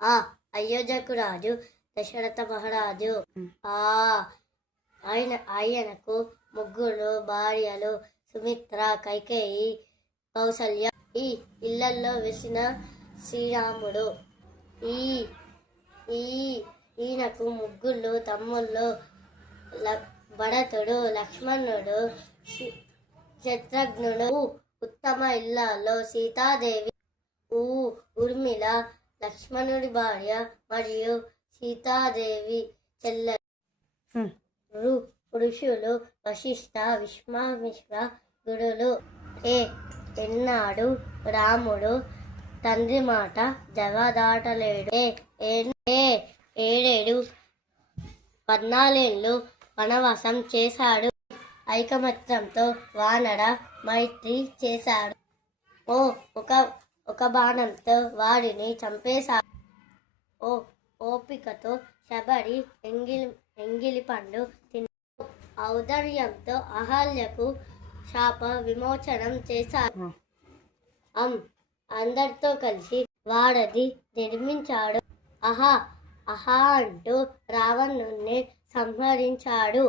ఆ అయోధ్యకు రాజు దశరథ మహారాజు. ఆ ఆయనకు ముగ్గురు భార్యలు, సుమిత్ర, కైకేయి, కౌసల్య. ఈ ఇళ్లలో వెలిసిన శ్రీరాముడు. ఈ ఈ ఈయనకు ముగ్గురు తమ్ముళ్ళు, భరతుడు, లక్ష్మణుడు, శత్రుఘ్నుడు. ఉత్తమ ఇళ్లలో సీతాదేవి, ఊర్మిళ లక్ష్మణుడి భార్య మరియు సీతాదేవి చెల్లెలు. ఋషులు వశిష్ఠ, విశ్వామిత్ర గురులు. ఎన్నాడు రాముడు తండ్రి మాట జవదాటలేడు. 14 వనవాసం చేశాడు. ఐకమత్యంతో వానర మైత్రి చేశాడు. ఒక బాణంతో వాడిని చంపేశాడు. ఓపికతో శబరి ఎంగిలి పండు తిన్నాడు. ఔదార్యంతో అహల్యకు శాప విమోచనం చేశాడు. అందరితో కలిసి వాడది నిర్మించాడు. ఆహా అంటూ రావణుణ్ణి సంహరించాడు.